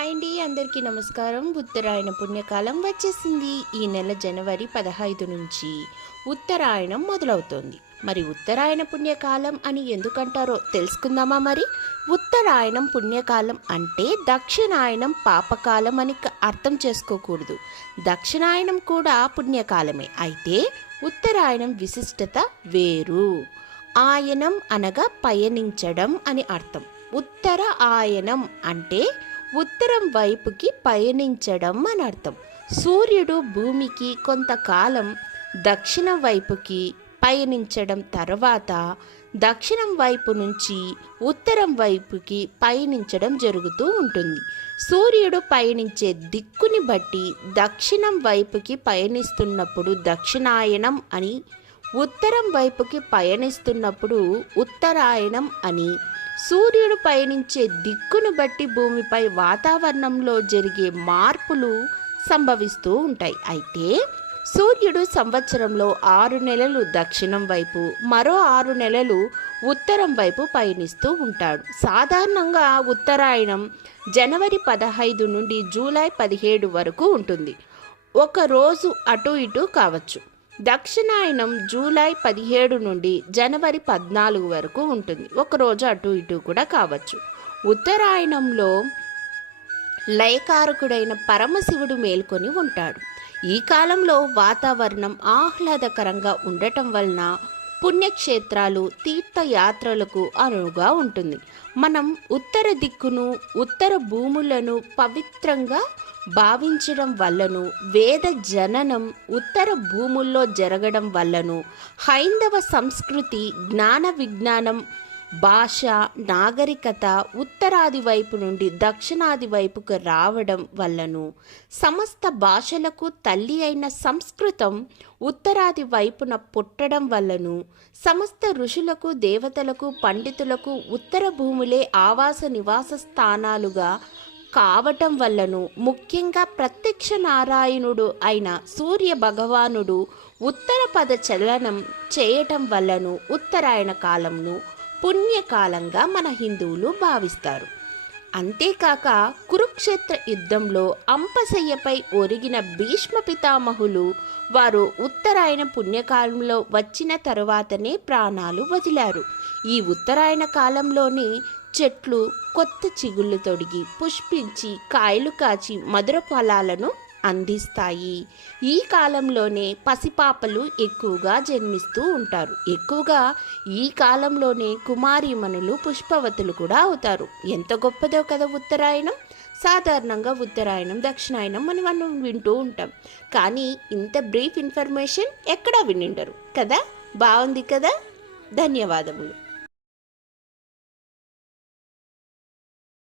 Hi అండి, అందరికీ నమస్కారం. ఉత్తరాయణ పుణ్యకాలం వచ్చేసింది. ఈ నెల జనవరి 15 నుంచి ఉత్తరాయణం మొదలవుతోంది. మరి ఉత్తరాయణ పుణ్యకాలం అని ఎందుకంటారో తెలుసుకుందామా? మరి ఉత్తరాయణం పుణ్యకాలం అంటే దక్షిణాయనం పాపకాలం అని అర్థం చేసుకోకూడదు. దక్షిణాయనం కూడా పుణ్యకాలమే, అయితే ఉత్తరాయణం విశిష్టత వేరు. ఆయనం అనగా పయనించడం అని అర్థం. ఉత్తర ఆయనం అంటే ఉత్తరం వైపుకి పయనించడం అని అర్థం. సూర్యుడు భూమికి కొంతకాలం దక్షిణం వైపుకి పయనించడం తర్వాత దక్షిణం వైపు నుంచి ఉత్తరం వైపుకి పయనించడం జరుగుతూ ఉంటుంది. సూర్యుడు పయనించే దిక్కుని బట్టి దక్షిణం వైపుకి పయనిస్తున్నప్పుడు దక్షిణాయనం అని, ఉత్తరం వైపుకి పయనిస్తున్నప్పుడు ఉత్తరాయణం అని. సూర్యుడు పయనించే దిక్కును బట్టి భూమిపై వాతావరణంలో జరిగే మార్పులు సంభవిస్తూ ఉంటాయి. అయితే సూర్యుడు సంవత్సరంలో 6 నెలలు దక్షిణం వైపు, మరో 6 నెలలు ఉత్తరం వైపు పయనిస్తూ ఉంటాడు. సాధారణంగా ఉత్తరాయణం జనవరి 15 నుండి జూలై 17 వరకు ఉంటుంది. ఒక రోజు అటు ఇటు కావచ్చు. దక్షిణాయనం జూలై 17 నుండి జనవరి 14 వరకు ఉంటుంది. ఒకరోజు అటు ఇటు కూడా కావచ్చు. ఉత్తరాయణంలో లయకారకుడైన పరమశివుడు మేల్కొని ఉంటాడు. ఈ కాలంలో వాతావరణం ఆహ్లాదకరంగా ఉండటం వలన పుణ్యక్షేత్రాలు, తీర్థయాత్రలకు అనువుగా ఉంటుంది. మనం ఉత్తర దిక్కును, ఉత్తర భూములను పవిత్రంగా భావించడం వల్లను, వేద జననం ఉత్తర భూముల్లో జరగడం వల్లను, హైందవ సంస్కృతి, జ్ఞాన విజ్ఞానం, భాష, నాగరికత ఉత్తరాది వైపు నుండి దక్షిణాది వైపుకు రావడం వల్లను, సమస్త భాషలకు తల్లి అయిన సంస్కృతం ఉత్తరాది వైపున పుట్టడం వల్లను, సమస్త ఋషులకు, దేవతలకు, పండితులకు ఉత్తర భూములే ఆవాస నివాస స్థానాలుగా కావటం వల్లను, ముఖ్యంగా ప్రత్యక్ష నారాయణుడు అయిన సూర్య భగవానుడు ఉత్తర పద చలనం చేయటం వల్లను ఉత్తరాయణ కాలంను పుణ్యకాలంగా మన హిందువులు భావిస్తారు. అంతేకాక కురుక్షేత్ర యుద్ధంలో అంపశయ్యపై ఒరిగిన భీష్మ పితామహులు వారు ఉత్తరాయణ పుణ్యకాలంలో వచ్చిన తరువాతనే ప్రాణాలు వదిలారు. ఈ ఉత్తరాయణ కాలంలోనే చెట్లు కొత్త చిగుళ్ళు తొడిగి, పుష్పించి, కాయలు కాచి మధుర ఫలాలను అందిస్తాయి. ఈ కాలంలోనే పసిపాపలు ఎక్కువగా జన్మిస్తూ ఉంటారు. ఎక్కువగా ఈ కాలంలోనే కుమారీమణులు పుష్పవతులు కూడా అవుతారు. ఎంత గొప్పదో కదా ఉత్తరాయణం. సాధారణంగా ఉత్తరాయణం, దక్షిణాయనం మనం వింటూ ఉంటాం, కానీ ఇంత బ్రీఫ్ ఇన్ఫర్మేషన్ ఎక్కడా వినిండరు కదా. బాగుంది కదా. ధన్యవాదములు.